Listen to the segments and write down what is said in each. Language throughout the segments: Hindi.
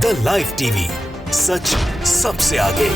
द लाइव टीवी, सच सबसे आगे।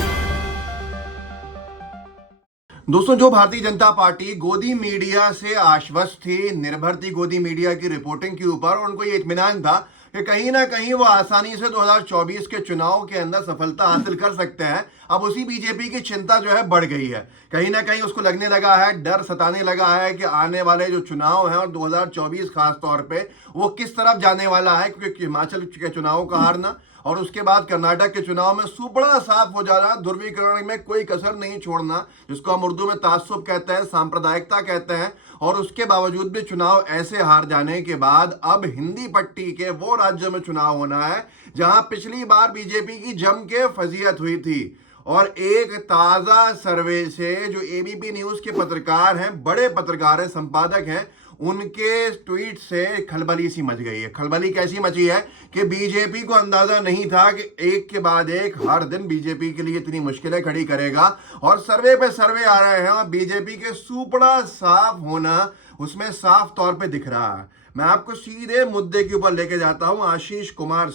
दोस्तों, जो भारतीय जनता पार्टी गोदी मीडिया से आश्वस्त थी, निर्भर थी गोदी मीडिया की रिपोर्टिंग के ऊपर, उनको ये इत्मीनान था कि कहीं ना कहीं वो आसानी से 2024 के चुनाव के अंदर सफलता हासिल कर सकते हैं। अब उसी बीजेपी की चिंता जो है बढ़ गई है। कहीं ना कहीं उसको लगने लगा है, डर सताने लगा है कि आने वाले जो चुनाव हैं और 2024 खास तौर पे वो किस तरफ जाने वाला है, क्योंकि हिमाचल के चुनाव का हारना और उसके बाद कर्नाटक के चुनाव में सुपड़ा साफ हो जाना, ध्रुवीकरण में कोई कसर नहीं छोड़ना, जिसको हम उर्दू में तासुब कहते हैं, सांप्रदायिकता कहते हैं। और उसके बावजूद भी चुनाव ऐसे हार जाने के बाद अब हिंदी पट्टी के वो राज्यों में चुनाव होना है जहां पिछली बार बीजेपी की जम के फजीहत हुई थी। और एक ताजा सर्वे से जो एबीपी न्यूज के पत्रकार हैं, बड़े पत्रकार हैं, संपादक हैं, उनके ट्वीट से खलबली सी मच गई है। खलबली कैसी मची है कि बीजेपी को अंदाजा नहीं था कि एक के बाद एक हर दिन बीजेपी के लिए इतनी मुश्किलें खड़ी करेगा। और सर्वे पे सर्वे आ रहे हैं और बीजेपी के सुपड़ा साफ होना उसमें साफ तौर पे दिख रहा है। मैं आपको सीधे मुद्दे के ऊपर लेके जाता हूं। आशीष कुमार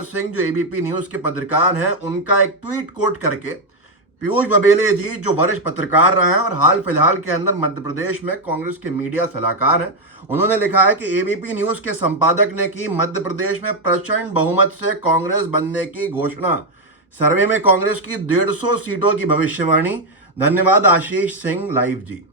सिंह जो एबीपी न्यूज के पत्रकार हैं, उनका एक ट्वीट कोट करके पीयूष बबेले जी, जो वरिष्ठ पत्रकार रहे हैं और हाल फिलहाल के अंदर मध्य प्रदेश में कांग्रेस के मीडिया सलाहकार हैं, उन्होंने लिखा है कि एबीपी न्यूज के संपादक ने की मध्य प्रदेश में प्रचंड बहुमत से कांग्रेस बनने की घोषणा। सर्वे में कांग्रेस की 150 सीटों की भविष्यवाणी। धन्यवाद आशीष सिंह लाइव जी।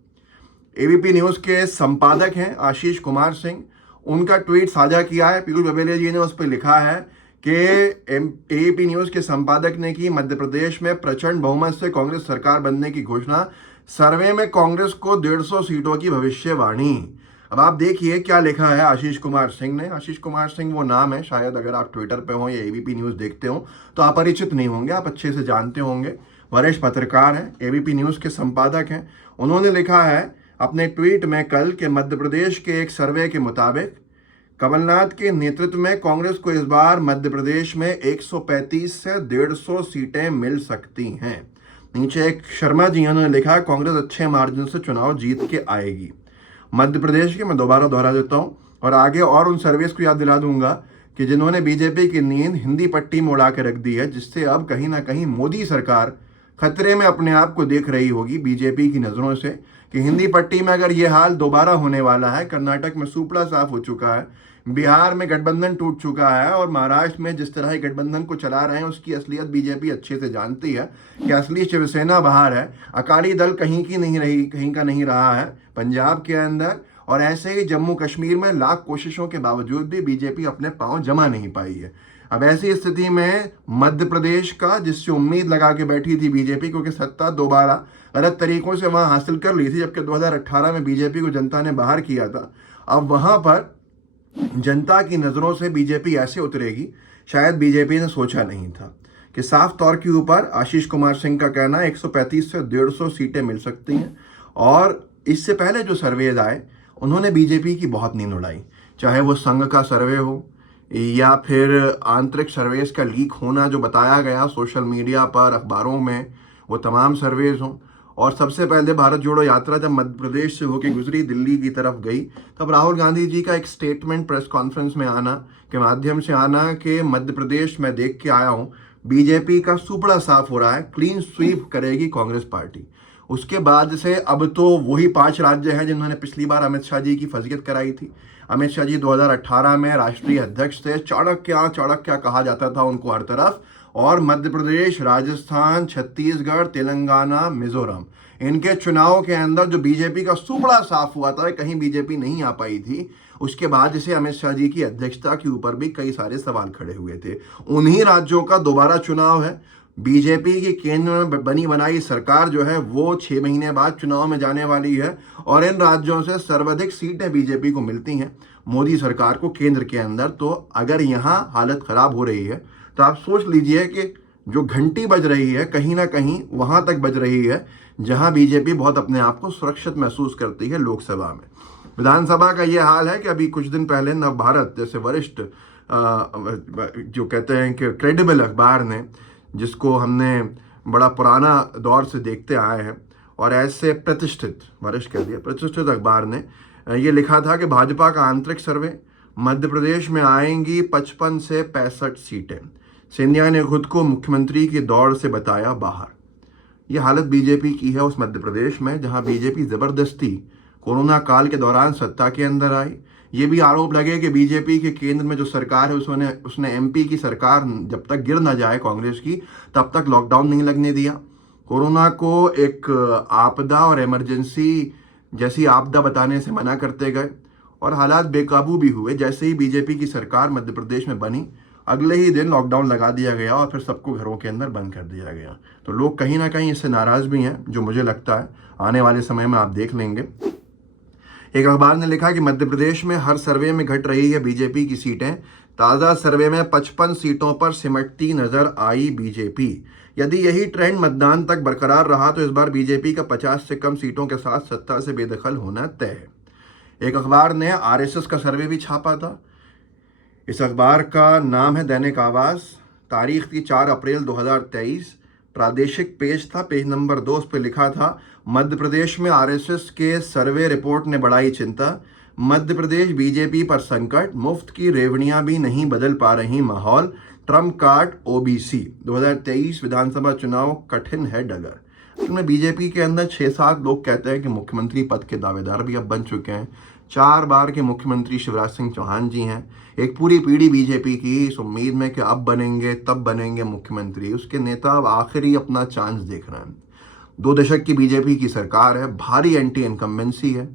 एबीपी न्यूज के संपादक हैं आशीष कुमार सिंह, उनका ट्वीट साझा किया है। पीयूष बबेले जी ने उस पर लिखा है कि एबीपी न्यूज के संपादक ने की मध्य प्रदेश में प्रचंड बहुमत से कांग्रेस सरकार बनने की घोषणा। सर्वे में कांग्रेस को 150 सीटों की भविष्यवाणी। अब आप देखिए क्या लिखा है आशीष कुमार सिंह ने। आशीष कुमार सिंह वो नाम है, शायद अगर आप ट्विटर पे हो या एबीपी न्यूज देखते हो तो आप अपरिचित नहीं होंगे, आप अच्छे से जानते होंगे। वरिष्ठ पत्रकार हैं, एबीपी न्यूज के संपादक हैं। उन्होंने लिखा है अपने ट्वीट में कल कि मध्य प्रदेश के एक सर्वे के मुताबिक कमलनाथ के नेतृत्व में कांग्रेस को इस बार मध्य प्रदेश में 135 से 150 सीटें मिल सकती हैं। नीचे एक शर्मा जी उन्होंने लिखा कांग्रेस अच्छे मार्जिन से चुनाव जीत के आएगी मध्य प्रदेश के। मैं दोबारा दोहरा देता हूं और आगे और उन सर्वेस को याद दिला दूंगा कि जिन्होंने बीजेपी की नींद हिंदी पट्टी में उड़ा के रख दी है, जिससे अब कहीं ना कहीं मोदी सरकार खतरे में अपने आप को देख रही होगी बीजेपी की नजरों से कि हिंदी पट्टी में अगर ये हाल दोबारा होने वाला है, कर्नाटक में सुपड़ा साफ हो चुका है, बिहार में गठबंधन टूट चुका है और महाराष्ट्र में जिस तरह गठबंधन को चला रहे हैं उसकी असलियत बीजेपी अच्छे से जानती है कि असली शिवसेना बाहर है, अकाली दल कहीं की नहीं रही, कहीं का नहीं रहा है पंजाब के अंदर। और ऐसे ही जम्मू कश्मीर में लाख कोशिशों के बावजूद भी बीजेपी अपने पांव जमा नहीं पाई है। अब ऐसी स्थिति में मध्य प्रदेश का, जिससे उम्मीद लगा के बैठी थी बीजेपी, क्योंकि सत्ता दोबारा गलत तरीकों से वहां हासिल कर ली थी जबकि 2018 में बीजेपी को जनता ने बाहर किया था, अब वहां पर जनता की नजरों से बीजेपी ऐसे उतरेगी शायद बीजेपी ने सोचा नहीं था। कि साफ तौर के ऊपर आशीष कुमार सिंह का कहना है 135 से 150 सीटें मिल सकती हैं। और इससे पहले जो सर्वेज आए उन्होंने बीजेपी की बहुत नींद उड़ाई, चाहे वो संघ का सर्वे हो या फिर आंतरिक सर्वेस का लीक होना जो बताया गया सोशल मीडिया पर, अखबारों में, वो तमाम सर्वेज हों। और सबसे पहले भारत जोड़ो यात्रा जब मध्य प्रदेश से होकर गुजरी, दिल्ली की तरफ गई, तब राहुल गांधी जी का एक स्टेटमेंट प्रेस कॉन्फ्रेंस में आना के माध्यम से आना कि मध्य प्रदेश में देख के आया हूँ बीजेपी का सुपड़ा साफ हो रहा है, क्लीन स्वीप करेगी कांग्रेस पार्टी। उसके बाद से अब तो वही 5 राज्य हैं जिन्होंने पिछली बार अमित शाह जी की फजीहत कराई थी। अमित शाह जी 2018 में राष्ट्रीय अध्यक्ष थे, चाणक्य कहा जाता था उनको हर तरफ। और मध्य प्रदेश, राजस्थान, छत्तीसगढ़, तेलंगाना, मिजोरम, इनके चुनाव के अंदर जो बीजेपी का सुपड़ा साफ हुआ था, कहीं बीजेपी नहीं आ पाई थी। उसके बाद जैसे अमित शाह जी की अध्यक्षता के ऊपर भी कई सारे सवाल खड़े हुए थे। उन्हीं राज्यों का दोबारा चुनाव है। बीजेपी की केंद्र में बनी बनाई सरकार जो है वो 6 महीने बाद चुनाव में जाने वाली है और इन राज्यों से सर्वाधिक सीटें बीजेपी को मिलती हैं मोदी सरकार को केंद्र के अंदर। तो अगर यहाँ हालत खराब हो रही है तो आप सोच लीजिए कि जो घंटी बज रही है कहीं ना कहीं वहां तक बज रही है जहां बीजेपी बहुत अपने आप को सुरक्षित महसूस करती है। लोकसभा में, विधानसभा का ये हाल है कि अभी कुछ दिन पहले नवभारत जैसे वरिष्ठ जो कहते हैं कि क्रेडिबल अखबार ने, जिसको हमने बड़ा पुराना दौर से देखते आए हैं और ऐसे प्रतिष्ठित, वरिष्ठ कह दिया, प्रतिष्ठित अखबार ने ये लिखा था कि भाजपा का आंतरिक सर्वे मध्य प्रदेश में आएंगी 55 से 65 सीटें। सिंधिया ने खुद को मुख्यमंत्री की दौड़ से बताया बाहर। ये हालत बीजेपी की है उस मध्य प्रदेश में जहां बीजेपी जबरदस्ती कोरोना काल के दौरान सत्ता के अंदर आई। ये भी आरोप लगे कि बीजेपी के केंद्र में जो सरकार है उसने एमपी की सरकार जब तक गिर ना जाए कांग्रेस की तब तक लॉकडाउन नहीं लगने दिया। कोरोना को एक आपदा और इमरजेंसी जैसी आपदा बताने से मना करते गए और हालात बेकाबू भी हुए। जैसे ही बीजेपी की सरकार मध्य प्रदेश में बनी अगले ही दिन लॉकडाउन लगा दिया गया और फिर सबको घरों के अंदर बंद कर दिया गया। तो लोग कहीं ना कहीं इससे नाराज भी हैं, जो मुझे लगता है आने वाले समय में आप देख लेंगे। एक अखबार ने लिखा कि मध्य प्रदेश में हर सर्वे में घट रही है बीजेपी की सीटें। ताज़ा सर्वे में 55 सीटों पर सिमटती नजर आई बीजेपी। यदि यही ट्रेंड मतदान तक बरकरार रहा तो इस बार बीजेपी का 50 से कम सीटों के साथ सत्ता से बेदखल होना तय है। एक अखबार ने आरएसएस का सर्वे भी छापा था। इस अखबार का नाम है दैनिक आवाज। तारीख थी 4 अप्रैल 2023। प्रादेशिक पेज था, पेज नंबर 2। उस पर लिखा था मध्य प्रदेश में आरएसएस के सर्वे रिपोर्ट ने बढ़ाई चिंता। मध्य प्रदेश बीजेपी पर संकट, मुफ्त की रेवड़ियां भी नहीं बदल पा रही माहौल। Trump card OBC. 2023 विधानसभा चुनाव कठिन है डगर। इसमें बीजेपी के अंदर 6-7 लोग कहते हैं कि मुख्यमंत्री पद के दावेदार भी अब बन चुके हैं। 4 बार के मुख्यमंत्री शिवराज सिंह चौहान जी हैं। एक पूरी पीढ़ी बीजेपी की इस उम्मीद में कि अब बनेंगे तब बनेंगे मुख्यमंत्री। उसके नेता अब आखिरी अपना चांस देख रहे हैं। 2 दशक की बीजेपी की सरकार है, भारी एंटी इनकम्बेंसी है।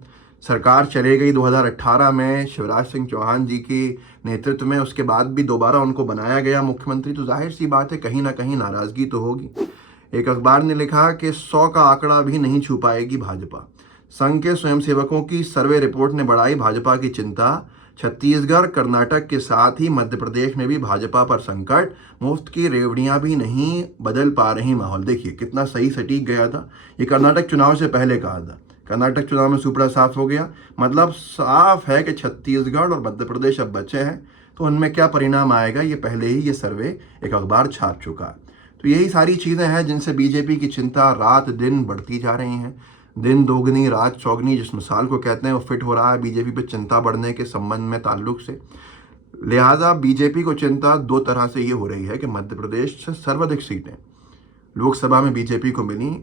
सरकार चले गई 2018 में शिवराज सिंह चौहान जी के नेतृत्व में। उसके बाद भी दोबारा उनको बनाया गया मुख्यमंत्री। तो जाहिर सी बात है कहीं ना कहीं नाराजगी तो होगी। एक अखबार ने लिखा कि 100 का आंकड़ा भी नहीं छू पाएगी भाजपा। संघ के स्वयंसेवकों की सर्वे रिपोर्ट ने बढ़ाई भाजपा की चिंता। छत्तीसगढ़ कर्नाटक के साथ ही मध्य प्रदेश में भी भाजपा पर संकट, मुफ्त की रेवड़ियां भी नहीं बदल पा रही माहौल। देखिए कितना सही सटीक गया था। ये कर्नाटक चुनाव से पहले कहा था। कर्नाटक चुनाव में सुपड़ा साफ हो गया। मतलब साफ है कि छत्तीसगढ़ और मध्य प्रदेश अब बचे हैं। तो उनमें क्या परिणाम आएगा ये पहले ही ये सर्वे एक अखबार छाप चुका है। तो यही सारी चीज़ें हैं जिनसे बीजेपी की चिंता रात दिन बढ़ती जा रही हैं। दिन दोगुनी रात चौगनी जिस मिसाल को कहते हैं वो फिट हो रहा है बीजेपी पे चिंता बढ़ने के संबंध में ताल्लुक से। लिहाजा बीजेपी को चिंता 2 तरह से ये हो रही है कि मध्य प्रदेश से सर्वाधिक सीटें लोकसभा में बीजेपी को मिली।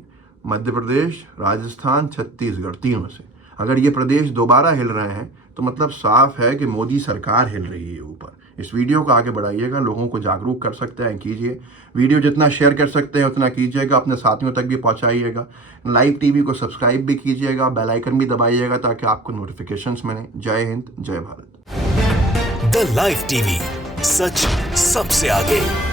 मध्य प्रदेश, राजस्थान, छत्तीसगढ़, तीनों से अगर ये प्रदेश दोबारा हिल रहे हैं तो मतलब साफ है कि मोदी सरकार हिल रही है ऊपर। इस वीडियो को आगे बढ़ाइएगा, लोगों को जागरूक कर सकते हैं, कीजिए। वीडियो जितना शेयर कर सकते हैं उतना कीजिएगा, अपने साथियों तक भी पहुंचाइएगा। लाइव टीवी को सब्सक्राइब भी कीजिएगा, बेल आइकन भी दबाइएगा ताकि आपको नोटिफिकेशंस मिले। जय हिंद, जय भारत। द लाइव टीवी, सच सबसे आगे।